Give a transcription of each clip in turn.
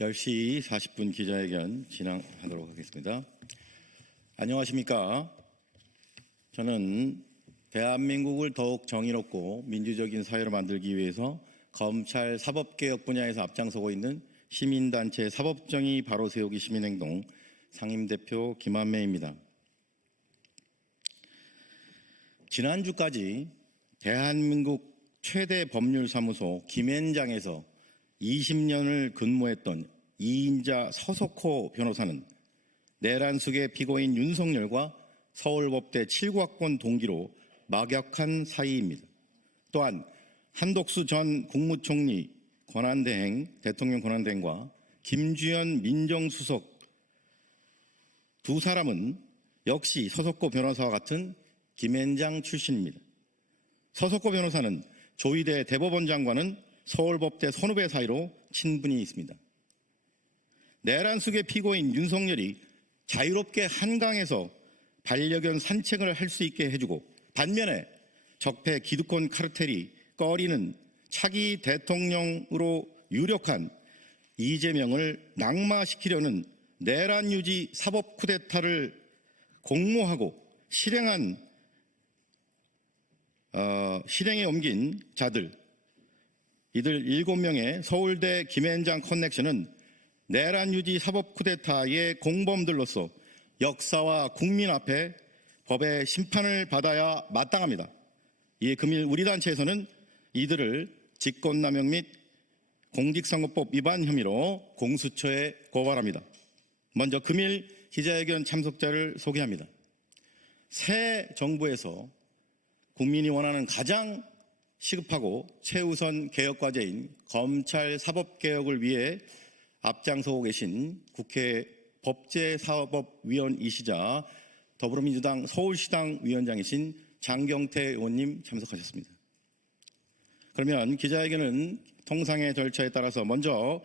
10시 40분 기자회견 진행하도록 하겠습니다. 안녕하십니까. 저는 대한민국을 더욱 정의롭고 민주적인 사회로 만들기 위해서 검찰 사법개혁 분야에서 앞장서고 있는 시민단체 사법정의 바로세우기 시민행동 상임대표 김한매입니다. 지난주까지 대한민국 최대 법률사무소 김앤장에서 20년을 근무했던 이인자 서석호 변호사는 내란숙의 피고인 윤석열과 서울법대 7구학번 동기로 막역한 사이입니다. 또한 한독수 전 국무총리 대통령 권한대행과 김주현 민정수석 두 사람은 역시 서석호 변호사와 같은 김앤장 출신입니다. 서석호 변호사는 조희대 대법원장과는 서울법대 선후배 사이로 친분이 있습니다. 내란숙의 피고인 윤석열이 자유롭게 한강에서 반려견 산책을 할 수 있게 해주고 반면에 적폐 기득권 카르텔이 꺼리는 차기 대통령으로 유력한 이재명을 낙마시키려는 내란 유지 사법 쿠데타를 공모하고 실행에 옮긴 자들, 이들 7명의 서울대 김앤장 커넥션은 내란 유지 사법 쿠데타의 공범들로서 역사와 국민 앞에 법의 심판을 받아야 마땅합니다. 이에 금일 우리 단체에서는 이들을 직권남용 및 공직선거법 위반 혐의로 공수처에 고발합니다. 먼저 금일 기자회견 참석자를 소개합니다. 새 정부에서 국민이 원하는 가장 시급하고 최우선 개혁과제인 검찰 사법개혁을 위해 앞장서고 계신 국회 법제사법위원이시자 더불어민주당 서울시당 위원장이신 장경태 의원님 참석하셨습니다. 그러면 기자회견은 통상의 절차에 따라서 먼저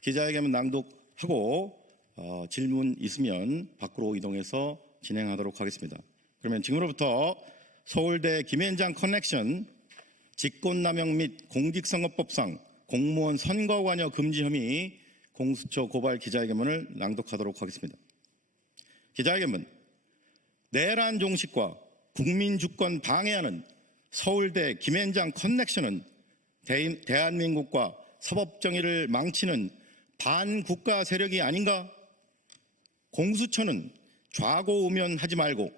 기자회견 낭독하고 질문 있으면 밖으로 이동해서 진행하도록 하겠습니다. 그러면 지금으로부터 서울대 김앤장 커넥션 직권남용 및 공직선거법상 공무원 선거관여 금지 혐의 공수처 고발 기자회견문을 낭독하도록 하겠습니다. 기자회견문. 내란 종식과 국민주권 방해하는 서울대 김앤장 커넥션은 대한민국과 사법정의를 망치는 반국가 세력이 아닌가? 공수처는 좌고우면하지 말고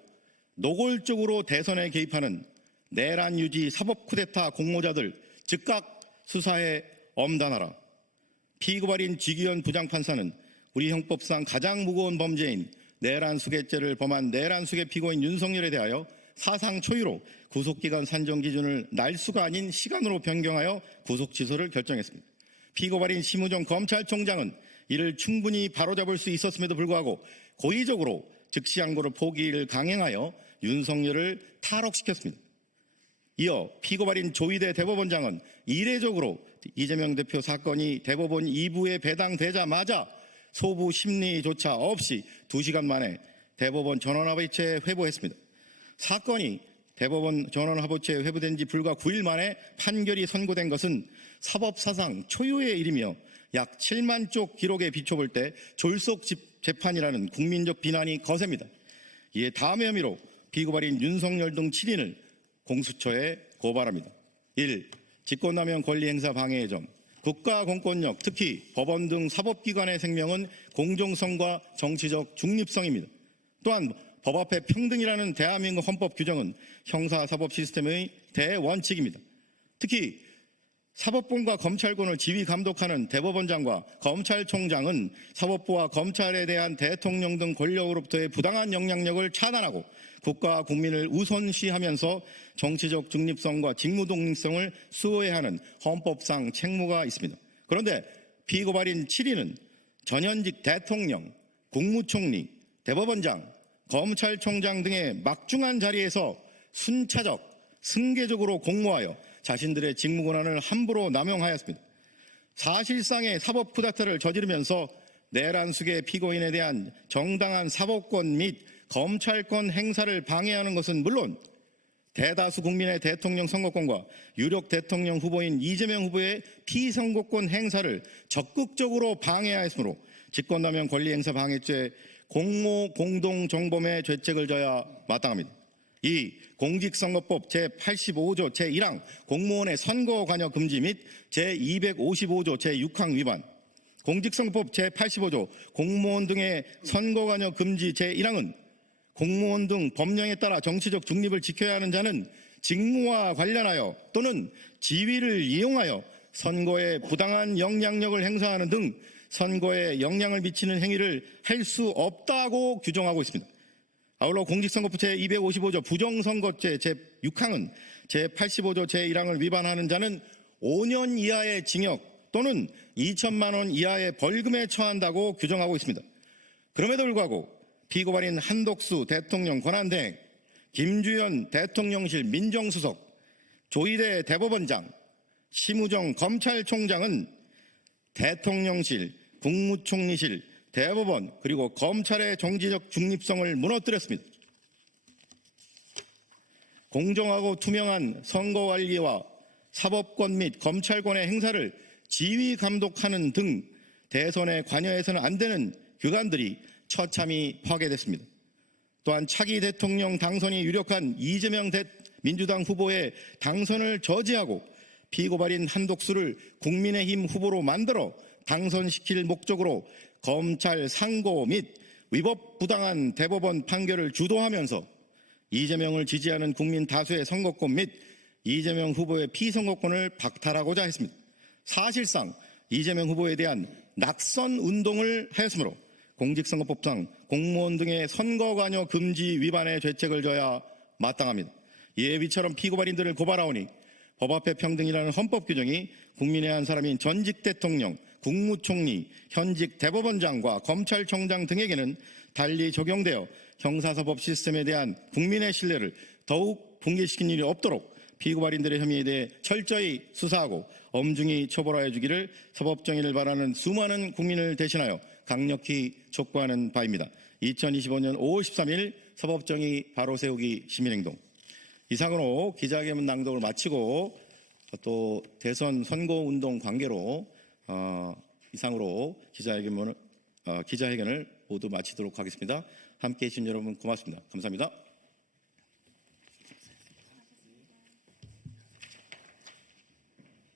노골적으로 대선에 개입하는 내란 유지 사법 쿠데타 공모자들 즉각 수사에 엄단하라. 피고발인 지기현 부장판사는 우리 형법상 가장 무거운 범죄인 내란수괴죄를 범한 내란수괴 피고인 윤석열에 대하여 사상 초유로 구속기간 산정 기준을 날수가 아닌 시간으로 변경하여 구속취소를 결정했습니다. 피고발인 심우정 검찰총장은 이를 충분히 바로잡을 수 있었음에도 불구하고 고의적으로 즉시항고를 포기를 강행하여 윤석열을 탈옥시켰습니다. 이어 피고발인 조희대 대법원장은 이례적으로 이재명 대표 사건이 대법원 2부에 배당되자마자 소부 심리조차 없이 2시간 만에 대법원 전원합의체에 회부했습니다. 사건이 대법원 전원합의체에 회부된 지 불과 9일 만에 판결이 선고된 것은 사법사상 초유의 일이며 약 7만 쪽 기록에 비춰볼 때 졸속 재판이라는 국민적 비난이 거셉니다. 이에 다음의 혐의로 피고발인 윤석열 등 7인을 공수처에 고발합니다. 1. 직권남용 권리행사 방해의 점. 국가 공권력, 특히 법원 등 사법기관의 생명은 공정성과 정치적 중립성입니다. 또한 법 앞에 평등이라는 대한민국 헌법 규정은 형사사법 시스템의 대원칙입니다. 특히 사법본과 검찰권을 지휘 감독하는 대법원장과 검찰총장은 사법부와 검찰에 대한 대통령 등 권력으로부터의 부당한 영향력을 차단하고 국가와 국민을 우선시하면서 정치적 중립성과 직무독립성을 수호해야 하는 헌법상 책무가 있습니다. 그런데 피고발인 7인은 전현직 대통령, 국무총리, 대법원장, 검찰총장 등의 막중한 자리에서 순차적, 승계적으로 공모하여 자신들의 직무권한을 함부로 남용하였습니다. 사실상의 사법 쿠데타를 저지르면서 내란숙의 피고인에 대한 정당한 사법권 및 검찰권 행사를 방해하는 것은 물론 대다수 국민의 대통령 선거권과 유력 대통령 후보인 이재명 후보의 피선거권 행사를 적극적으로 방해하였으므로 직권남용 권리행사 방해죄 공모 공동정범의 죄책을 져야 마땅합니다. 이 공직선거법 제85조 제1항 공무원의 선거관여 금지 및 제255조 제6항 위반, 공직선거법 제85조 공무원 등의 선거관여 금지 제1항은 공무원 등 법령에 따라 정치적 중립을 지켜야 하는 자는 직무와 관련하여 또는 지위를 이용하여 선거에 부당한 영향력을 행사하는 등 선거에 영향을 미치는 행위를 할 수 없다고 규정하고 있습니다. 아울러 공직선거법 제255조 부정선거죄 제6항은 제85조 제1항을 위반하는 자는 5년 이하의 징역 또는 2천만 원 이하의 벌금에 처한다고 규정하고 있습니다. 그럼에도 불구하고 피고발인 한독수 대통령 권한대행, 김주현 대통령실 민정수석, 조희대 대법원장, 심우정 검찰총장은 대통령실, 국무총리실, 대법원 그리고 검찰의 정치적 중립성을 무너뜨렸습니다. 공정하고 투명한 선거관리와 사법권 및 검찰권의 행사를 지휘 감독하는 등 대선에 관여해서는 안 되는 규관들이 처참히 파괴됐습니다. 또한 차기 대통령 당선이 유력한 이재명 민주당 후보의 당선을 저지하고 피고발인 한독수를 국민의힘 후보로 만들어 당선시킬 목적으로 검찰 상고 및 위법 부당한 대법원 판결을 주도하면서 이재명을 지지하는 국민 다수의 선거권 및 이재명 후보의 피선거권을 박탈하고자 했습니다. 사실상 이재명 후보에 대한 낙선 운동을 하였으므로 공직선거법상 공무원 등의 선거관여 금지 위반의 죄책을 져야 마땅합니다. 이에 위처럼 피고발인들을 고발하오니 법 앞에 평등이라는 헌법 규정이 국민의 한 사람인 전직 대통령, 국무총리, 현직 대법원장과 검찰총장 등에게는 달리 적용되어 형사사법 시스템에 대한 국민의 신뢰를 더욱 붕괴시킨 일이 없도록 피고발인들의 혐의에 대해 철저히 수사하고 엄중히 처벌하여 주기를 사법정의를 바라는 수많은 국민을 대신하여 강력히 촉구하는 바입니다. 2025년 5월 13일 사법정의 바로세우기 시민행동. 이상으로 기자회견 낭독을 마치고 또 대선 선거운동 관계로 이상으로 기자회견을 모두 마치도록 하겠습니다. 함께해 주신 여러분 고맙습니다. 감사합니다.